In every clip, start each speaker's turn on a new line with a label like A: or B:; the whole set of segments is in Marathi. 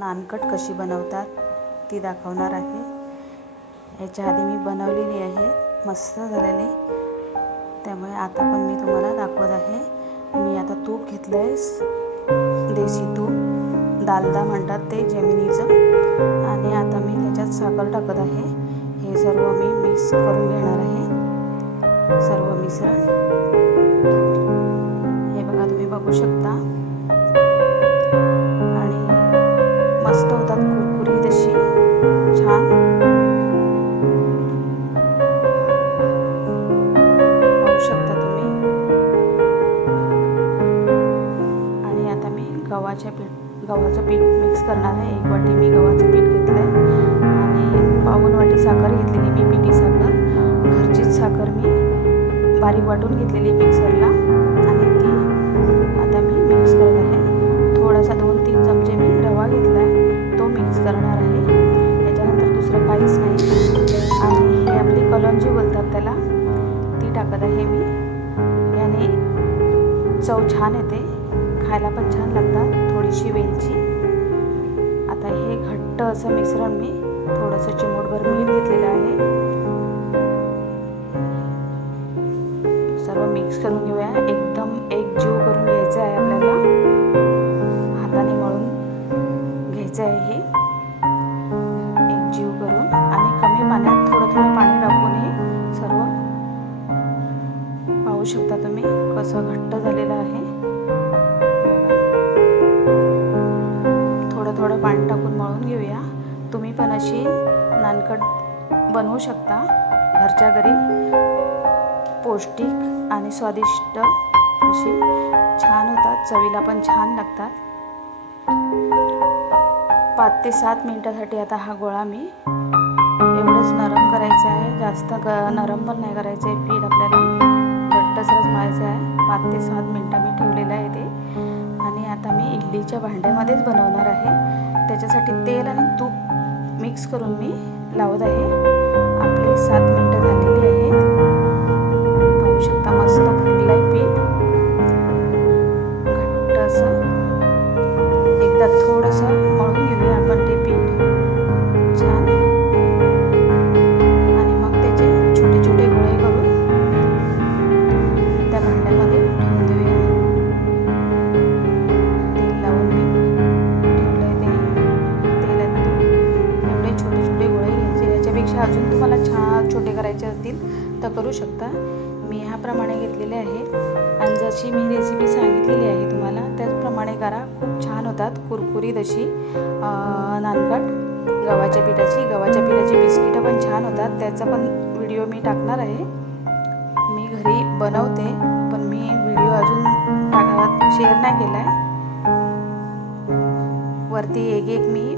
A: नानकट कशी बनवतात ती दाखवणार आहे. याच्या आधी मी बनवलेली आहे मस्त झालेली. त्यामुळे आता पण मी तुम्हाला दाखवत आहे. मी आता तूप घेतलं आहे देशी तूप. दालदा म्हणतात ते जमिनीचं. आणि आता मी त्याच्यात साखर टाकत आहे. हे सर्व मी मिक्स करून घेणार आहे. सर्व मिश्रण. हे बघा तुम्ही बघू शकता. गव्हाचं पीठ मिक्स करणार आहे. एक वाटी मी गव्हाचं पीठ घेतलं आहे आणि पाऊन वाटी साखर घेतलेली मी पिठी साखर. घरचीच साखर मी बारीक वाटून घेतलेली मिक्सरला आणि ती आता मी मिक्स करत आहे. थोडासा दोन तीन चमचे मी रवा घेतला आहे तो मिक्स करणार आहे. त्याच्यानंतर दुसरं काहीच नाही. आणि हे आपली कलंजी बोलतात त्याला ती टाकत आहे मी. याने चव छान येते. खायला पण छान लागतात. थोडीशी वेल घट्ट असं मिश्रण मी थोडंसं चिमूटभर मीठ घेतलेलं आहे. सर्व मिक्स करून घेऊया. एकदम एकजीव करून घ्यायचं आहे आपल्याला. हाताने मळून घ्यायचं आहे हे. अशी नानकट बनवू शकता. घरच्या घरी पौष्टिक आणि स्वादिष्ट अशी छान होतात. चवीला पण छान लागतात. पाच ते सात मिनटासाठी आता हा गोळा मी एवढंच नरम करायचं आहे. जास्त ग नरम पण नाही करायचं आहे. पीठ आपल्याला घट्टच रजमायचं आहे. पाच ते सात मिनटं मी ठेवलेलं आहे ते. आणि आता मी इडलीच्या भांड्यामध्येच बनवणार आहे. त्याच्यासाठी तेल आणि तूप मिक्स करून मी लावत आहे. आपली सात मिनटं झालेली असतील तर करू शकता. मी ह्याप्रमाणे घेतलेले आहे. आणि जशी मी रेसिपी सांगितलेली आहे तुम्हाला त्याचप्रमाणे करा खूप छान होतात. कुरकुरीत अशी नानकट गव्हाच्या पिठाची. गव्हाच्या पिठाची बिस्किटं पण छान होतात. त्याचा पण व्हिडिओ मी टाकणार आहे. मी घरी बनवते पण मी व्हिडिओ अजून टाका शेअर नाही केला आहे वरती एक एक मी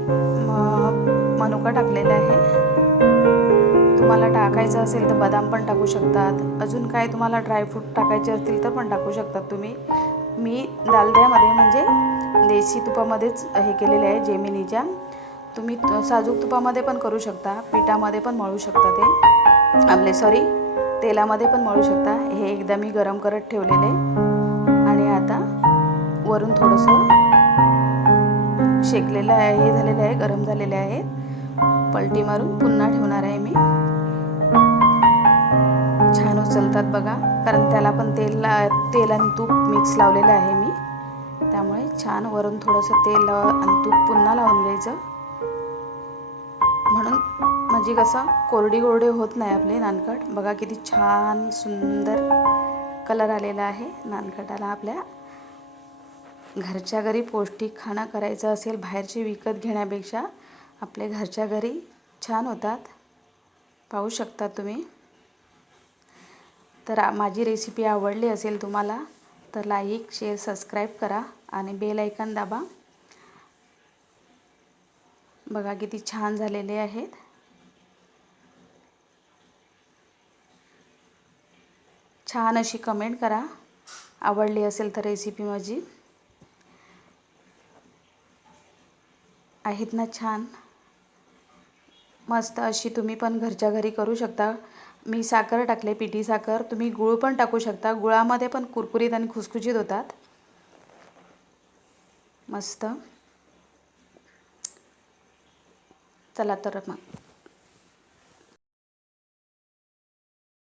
A: म- मनुका टाकलेला आहे. तुम्हाला टाकायचं असेल तर बदाम पण टाकू शकतात. अजून काय तुम्हाला ड्रायफ्रूट टाकायचे असतील तर पण टाकू शकतात तुम्ही. मी दालद्यामध्ये म्हणजे देशी तुपामध्येच हे केलेले आहे जेमिनीच्या. तुम्ही साजूक तुपामध्ये पण करू शकता पिठामध्ये पण मळू शकता ते. आपले सॉरी तेलामध्ये पण मळू शकता. हे एकदा मी गरम करत ठेवलेले. आणि आता वरून थोडंसं शेकलेलं आहे हे झालेलं आहे गरम झालेले आहे. पलटी मारून पुन्हा ठेवणार आहे मी. उचलतात बघा. कारण त्याला पण तेल ला तेल आणि तूप मिक्स लावलेलं आहे मी. त्यामुळे छान वरून थोडंसं तेल आणि तूप पुन्हा लावून घ्यायचं. म्हणून म्हणजे कसं कोरडी कोरडे होत नाही आपले नानकट. बघा किती छान सुंदर कलर आलेला आहे नानकटाला आपल्या. घरच्या घरी पौष्टिक खाणं करायचं असेल बाहेरचे विकत घेण्यापेक्षा आपल्या घरच्या घरी छान होतात. पाहू शकता तुम्ही. तर माझी रेसिपी आवडली असेल तुम्हाला तर लाईक शेअर सबस्क्राईब करा आणि बेल ऐकन दाबा. बघा किती छान झालेले आहेत. छान अशी कमेंट करा. आवडली असेल तर रेसिपी माझी. आहेत ना छान. मस्त अशी तुम्ही पण घरच्या घरी करू शकता. मी साखर टाकले पिठी साखर. तुम्ही गुळ पण टाकू शकता. गुळामध्ये पण कुरकुरीत आणि खुसखुशीत होतात. मस्त. चला तर मग.